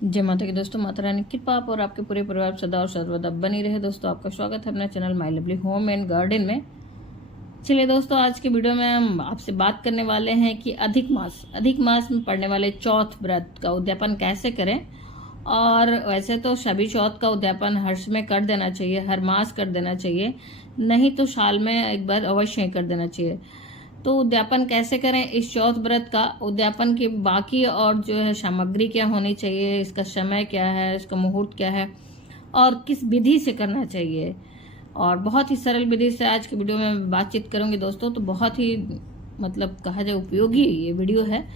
जय माता की दोस्तों, माता रानी की कृपा आप और आपके पूरे परिवार सदा और सर्वदा बनी रहे। दोस्तों, आपका स्वागत है अपना channel my lovely home and garden में। चलिए दोस्तों, आज के वीडियो में हम आपसे बात करने वाले हैं कि अधिक मास में पड़ने वाले चौथ व्रत का उद्यापन कैसे करें। और वैसे तो सभी चौथ का उद्यापन हर समय कर देना चाहिए, हर मास कर देना चाहिए, नहीं तो साल में एक बार अवश्य ही कर देना चाहिए। तो उद्यापन कैसे करें इस चौथ व्रत का, उद्यापन की बाकी और जो है सामग्री क्या होनी चाहिए, इसका समय क्या है, इसका मुहूर्त क्या है और किस विधि से करना चाहिए, और बहुत ही सरल विधि से आज की वीडियो में बातचीत करूंगी दोस्तों। तो बहुत ही कहा जाए उपयोगी ये वीडियो है,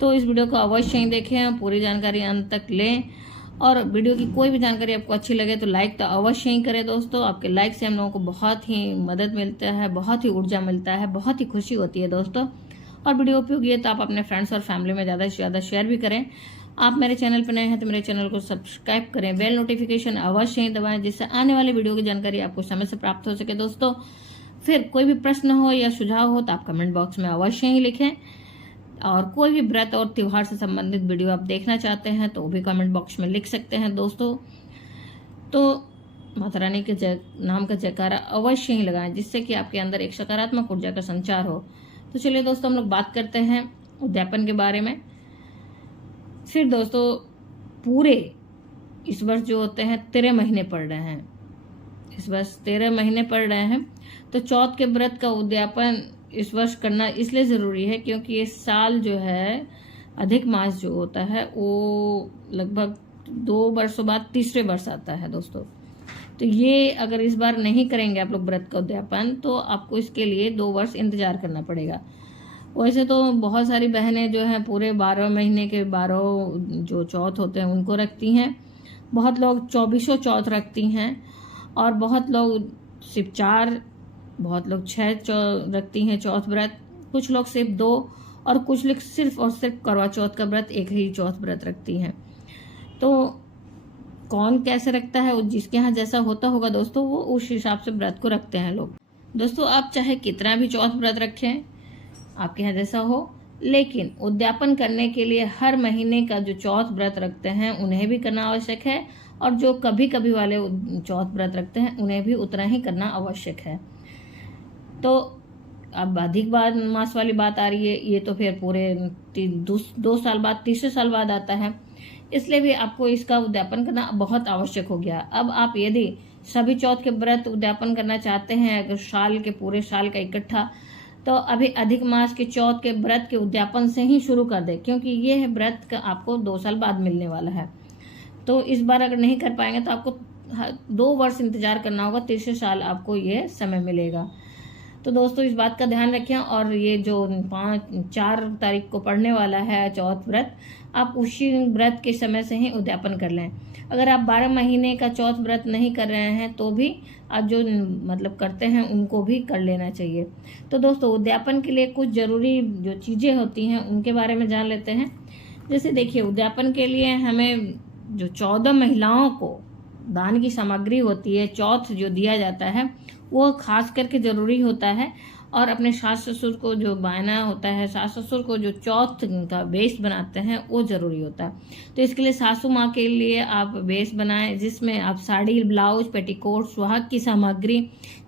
तो इस वीडियो को अवश्य ही देखें, पूरी जानकारी अंत तक लें। और वीडियो की कोई भी जानकारी आपको अच्छी लगे तो लाइक तो अवश्य ही करें दोस्तों। आपके लाइक से हम लोगों को बहुत ही मदद मिलता है, बहुत ही ऊर्जा मिलता है, बहुत ही खुशी होती है दोस्तों। और वीडियो उपयोगी है तो आप अपने फ्रेंड्स और फैमिली में ज़्यादा से ज़्यादा शेयर भी करें। आप मेरे चैनल पर नए हैं तो मेरे चैनल को सब्सक्राइब करें, बेल नोटिफिकेशन अवश्य ही दबाएं, जिससे आने वाले वीडियो की जानकारी आपको समय से प्राप्त हो सके दोस्तों। फिर कोई भी प्रश्न हो या सुझाव हो तो आप कमेंट बॉक्स में अवश्य ही लिखें। और कोई भी व्रत और त्योहार से संबंधित वीडियो आप देखना चाहते हैं तो वो भी कमेंट बॉक्स में लिख सकते हैं दोस्तों। तो माता रानी के नाम का जयकारा अवश्य ही लगाएं, जिससे कि आपके अंदर एक सकारात्मक ऊर्जा का संचार हो। तो चलिए दोस्तों, हम लोग बात करते हैं उद्यापन के बारे में। फिर दोस्तों, पूरे इस वर्ष जो होते हैं 13 महीने पड़ रहे हैं, इस वर्ष 13 महीने पड़ रहे हैं। तो चौथ के व्रत का उद्यापन इस वर्ष करना इसलिए ज़रूरी है क्योंकि ये साल जो है अधिक मास जो होता है वो लगभग 2 वर्षों बाद तीसरे वर्ष आता है दोस्तों। तो ये अगर इस बार नहीं करेंगे आप लोग व्रत का उद्यापन तो आपको इसके लिए 2 वर्ष इंतजार करना पड़ेगा। वैसे तो बहुत सारी बहनें जो हैं पूरे 12 महीने के 12 जो चौथ होते हैं उनको रखती हैं, बहुत लोग 24 चौथ रखती हैं, और बहुत लोग सिर्फ 4, बहुत लोग 6 रखती हैं चौथ व्रत, कुछ लोग सिर्फ 2, और कुछ लोग सिर्फ और सिर्फ करवा चौथ का व्रत एक ही चौथ व्रत रखती हैं। तो कौन कैसे रखता है, जिसके यहाँ जैसा होता होगा दोस्तों, वो उस हिसाब से व्रत को रखते हैं लोग। दोस्तों, आप चाहे कितना भी चौथ व्रत रखें, आपके यहाँ जैसा हो, लेकिन उद्यापन करने के लिए हर महीने का जो चौथ व्रत रखते हैं उन्हें भी करना आवश्यक है, और जो कभी कभी वाले चौथ व्रत रखते हैं उन्हें भी उतना ही करना आवश्यक है। तो अब अधिक मास वाली बात आ रही है, ये तो फिर पूरे 2 साल बाद, तीसरे साल बाद आता है, इसलिए भी आपको इसका उद्यापन करना बहुत आवश्यक हो गया। अब आप यदि सभी चौथ के व्रत उद्यापन करना चाहते हैं अगर साल के पूरे साल का इकट्ठा, तो अभी अधिक मास के चौथ के व्रत के उद्यापन से ही शुरू कर दे, क्योंकि ये है व्रत का आपको 2 साल बाद मिलने वाला है। तो इस बार अगर नहीं कर पाएंगे तो आपको 2 वर्ष इंतजार करना होगा, तीसरे साल आपको ये समय मिलेगा। तो दोस्तों, इस बात का ध्यान रखें। और ये जो 4 तारीख को पड़ने वाला है चौथ व्रत, आप उसी व्रत के समय से ही उद्यापन कर लें। अगर आप 12 महीने का चौथ व्रत नहीं कर रहे हैं तो भी आप जो करते हैं उनको भी कर लेना चाहिए। तो दोस्तों, उद्यापन के लिए कुछ ज़रूरी जो चीज़ें होती हैं उनके बारे में जान लेते हैं। जैसे देखिए, उद्यापन के लिए हमें जो 14 महिलाओं को दान की सामग्री होती है, चौथ जो दिया जाता है, वो खास करके ज़रूरी होता है। और अपने सास ससुर को जो बायना होता है, सास ससुर को जो चौथ का बेस बनाते हैं वो ज़रूरी होता है। तो इसके लिए सासू माँ के लिए आप बेस बनाएं, जिसमें आप साड़ी, ब्लाउज, पेटीकोट, सुहाग की सामग्री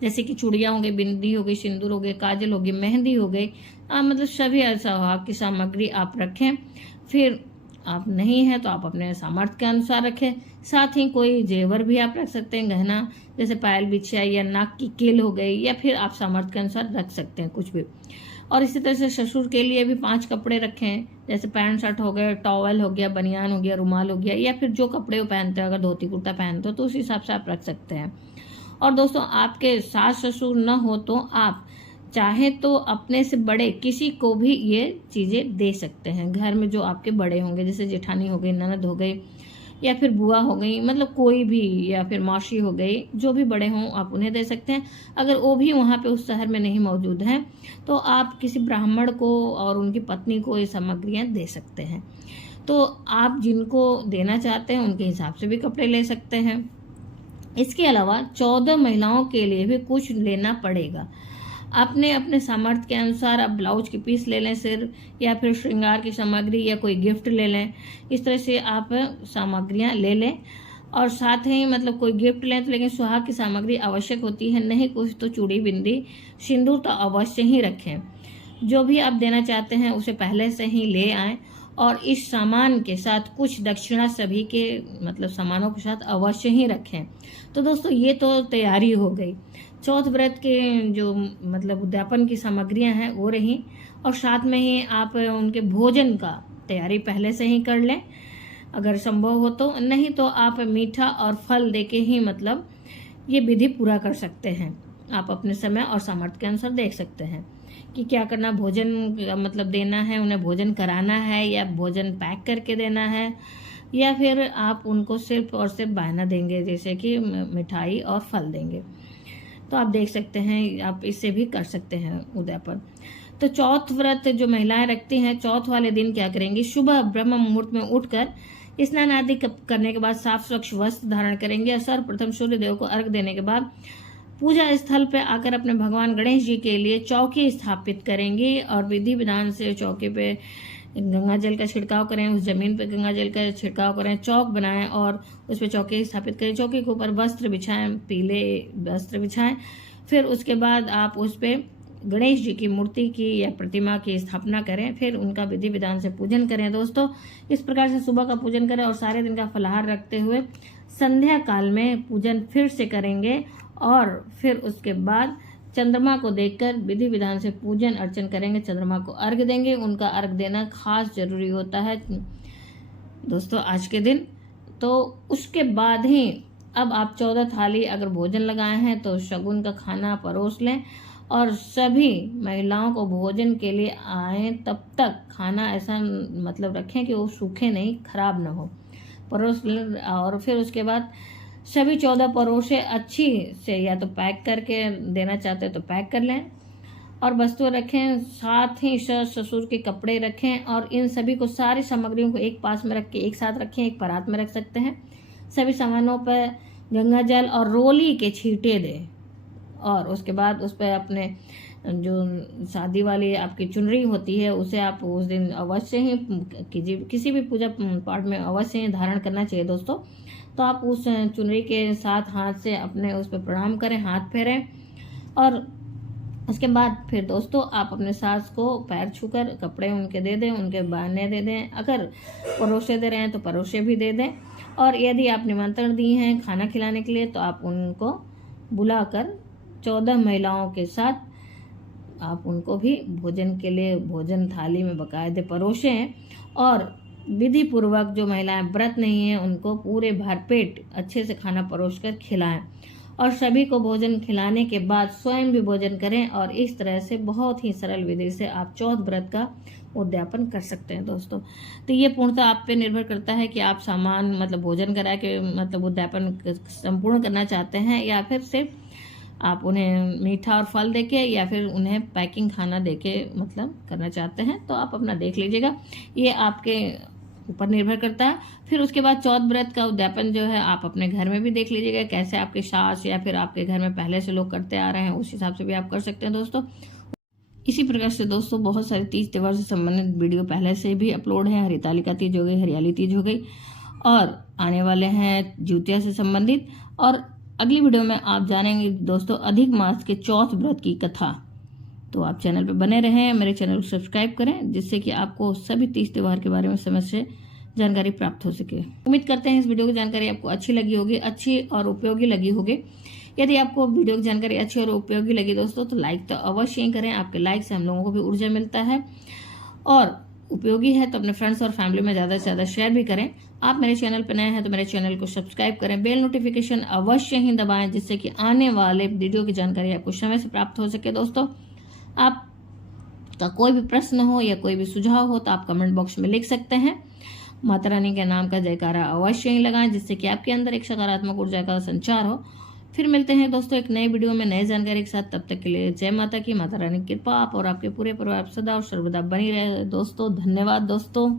जैसे कि चूड़ियाँ हो गई, बिंदी हो गई, सिंदूर हो गई, काजल हो गई, मेहंदी हो गई, सभी सुहाग की सामग्री आप रखें। फिर आप नहीं है तो आप अपने सामर्थ्य के अनुसार रखें। साथ ही कोई जेवर भी आप रख सकते हैं, गहना, जैसे पायल, बिछिया या नाक की कील हो गई, या फिर आप सामर्थ्य के अनुसार रख सकते हैं कुछ भी। और इसी तरह से ससुर के लिए भी 5 कपड़े रखें, जैसे पैंट शर्ट हो गए, टॉवल हो गया, बनियान हो गया, रुमाल हो गया, या फिर जो कपड़े वो पहनते हैं, अगर धोती कुर्ता पहनते हो तो उस हिसाब से आप रख सकते हैं। और दोस्तों, आपके सास ससुर न हो तो आप चाहे तो अपने से बड़े किसी को भी ये चीज़ें दे सकते हैं। घर में जो आपके बड़े होंगे, जैसे जेठानी हो गई, ननद हो गई, या फिर बुआ हो गई, कोई भी, या फिर मौसी हो गई, जो भी बड़े हों आप उन्हें दे सकते हैं। अगर वो भी वहाँ पे उस शहर में नहीं मौजूद हैं तो आप किसी ब्राह्मण को और उनकी पत्नी को ये सामग्रियाँ दे सकते हैं। तो आप जिनको देना चाहते हैं उनके हिसाब से भी कपड़े ले सकते हैं। इसके अलावा 14 महिलाओं के लिए भी कुछ लेना पड़ेगा। आपने अपने सामर्थ्य के अनुसार आप ब्लाउज की पीस ले लें सिर्फ, या फिर श्रृंगार की सामग्री या कोई गिफ्ट ले लें। इस तरह से आप सामग्रियां ले लें और साथ ही मतलब कोई गिफ्ट लें तो लेकिन सुहाग की सामग्री आवश्यक होती है, नहीं कुछ तो चूड़ी बिंदी सिंदूर तो अवश्य ही रखें। जो भी आप देना चाहते हैं उसे पहले से ही ले आएं और इस सामान के साथ कुछ दक्षिणा सभी के मतलब सामानों के साथ अवश्य ही रखें। तो दोस्तों ये तो तैयारी हो गई। चौथ व्रत के जो मतलब उद्यापन की सामग्रियां हैं वो रही, और साथ में ही आप उनके भोजन का तैयारी पहले से ही कर लें अगर संभव हो तो, नहीं तो आप मीठा और फल देके ही मतलब ये विधि पूरा कर सकते हैं। आप अपने समय और सामर्थ्य के अनुसार देख सकते हैं कि क्या करना, भोजन मतलब देना है, उन्हें भोजन कराना है या भोजन पैक करके देना है, या फिर आप उनको सिर्फ और सिर्फ बहाना देंगे जैसे कि मिठाई और फल देंगे। तो आप देख सकते हैं, आप इससे भी कर सकते हैं उद्यापन। तो चौथ व्रत जो महिलाएं रखती हैं, चौथ वाले दिन क्या करेंगी, सुबह ब्रह्म मुहूर्त में उठकर स्नान आदि करने के बाद साफ स्वच्छ वस्त्र धारण करेंगे और सर्वप्रथम सूर्य देव को अर्घ देने के बाद पूजा स्थल पे आकर अपने भगवान गणेश जी के लिए चौकी स्थापित करेंगी और विधि विधान से चौकी पे गंगा जल का छिड़काव करें, उस जमीन पे गंगा जल का छिड़काव करें, चौक बनाएं और उस पर चौकी स्थापित करें। चौकी के ऊपर वस्त्र बिछाएं, पीले वस्त्र बिछाएं। फिर उसके बाद आप उस पर गणेश जी की मूर्ति की या प्रतिमा की स्थापना करें, फिर उनका विधि विधान से पूजन करें। दोस्तों इस प्रकार से सुबह का पूजन करें और सारे दिन का फलाहार रखते हुए संध्या काल में पूजन फिर से करेंगे और फिर उसके बाद चंद्रमा को देखकर विधि विधान से पूजन अर्चन करेंगे, चंद्रमा को अर्घ देंगे। उनका अर्घ देना खास जरूरी होता है दोस्तों आज के दिन। तो उसके बाद ही अब आप 14 थाली अगर भोजन लगाए हैं तो शगुन का खाना परोस लें और सभी महिलाओं को भोजन के लिए आए तब तक खाना ऐसा मतलब रखें कि वो सूखे नहीं, खराब ना हो, परोस लें। और फिर उसके बाद सभी 14 परोसे अच्छी से या तो पैक करके देना चाहते हैं तो पैक कर लें और वस्तुएं रखें, साथ ही सस ससुर के कपड़े रखें और इन सभी को सारी सामग्रियों को एक पास में रख के एक साथ रखें, एक परात में रख सकते हैं। सभी सामानों पर गंगा जल और रोली के छींटे दें और उसके बाद उस पर अपने जो शादी वाली आपकी चुनरी होती है उसे आप उस दिन अवश्य ही किसी भी पूजा पाठ में अवश्य ही धारण करना चाहिए दोस्तों। तो आप उस चुनरी के साथ हाथ से अपने उस पर प्रणाम करें, हाथ फेरें और उसके बाद फिर दोस्तों आप अपने सास को पैर छूकर कपड़े उनके दे दें, उनके बाने दे दें। अगर परोसे दे रहे हैं तो परोसे भी दे दें और यदि आप निमंत्रण दिए हैं खाना खिलाने के लिए तो आप उनको बुलाकर 14 महिलाओं के साथ आप उनको भी भोजन के लिए भोजन थाली में बाकायदे परोसें और विधि पूर्वक जो महिलाएं व्रत नहीं है उनको पूरे भरपेट अच्छे से खाना परोसकर खिलाएं और सभी को भोजन खिलाने के बाद स्वयं भी भोजन करें और इस तरह से बहुत ही सरल विधि से आप चौथ व्रत का उद्यापन कर सकते हैं दोस्तों। तो ये पूर्णतः आप पे निर्भर करता है कि आप सामान मतलब भोजन करा के मतलब उद्यापन संपूर्ण करना चाहते हैं या फिर सिर्फ आप उन्हें मीठा और फल देके या फिर उन्हें पैकिंग खाना देके मतलब करना चाहते हैं। तो आप अपना देख लीजिएगा, ये आपके ऊपर निर्भर करता है। फिर उसके बाद चौथ व्रत का उद्यापन जो है आप अपने घर में भी देख लीजिएगा, कैसे आपके सास या फिर आपके घर में पहले से लोग करते आ रहे हैं उस हिसाब से भी आप कर सकते हैं दोस्तों। इसी प्रकार से दोस्तों बहुत सारे तीज त्यौहार से संबंधित वीडियो पहले से भी अपलोड है। हरितालिका तीज हो गई, हरियाली तीज हो गई और आने वाले हैं जिउतिया से संबंधित। और अगली वीडियो में आप जानेंगे दोस्तों अधिक मास के चौथ व्रत की कथा। तो आप चैनल पर बने रहें, मेरे चैनल को सब्सक्राइब करें जिससे कि आपको सभी तीज त्यौहार के बारे में समय से जानकारी प्राप्त हो सके। उम्मीद करते हैं इस वीडियो की जानकारी आपको अच्छी लगी होगी, अच्छी और उपयोगी लगी होगी। यदि आपको वीडियो की जानकारी अच्छी और उपयोगी लगी दोस्तों तो लाइक तो अवश्य ही करें, आपके लाइक से हम लोगों को भी ऊर्जा मिलता है और उपयोगी है तो अपने फ्रेंड्स और फैमिली में ज़्यादा से ज़्यादा शेयर भी करें। आप मेरे चैनल पर नए हैं तो मेरे चैनल को सब्सक्राइब करें, बेल नोटिफिकेशन अवश्य ही दबाएं जिससे कि आने वाले वीडियो की जानकारी आपको समय से प्राप्त हो सके। दोस्तों आपका कोई भी प्रश्न हो या कोई भी सुझाव हो तो आप कमेंट बॉक्स में लिख सकते हैं। माता रानी के नाम का जयकारा अवश्य ही लगाएं जिससे कि आपके अंदर एक सकारात्मक ऊर्जा का संचार हो। फिर मिलते हैं दोस्तों एक नए वीडियो में नई जानकारी के साथ। तब तक के लिए जय माता की, माता रानी की कृपा आप और आपके पूरे परिवार सदा और सर्वदा बनी रहे दोस्तों। धन्यवाद दोस्तों।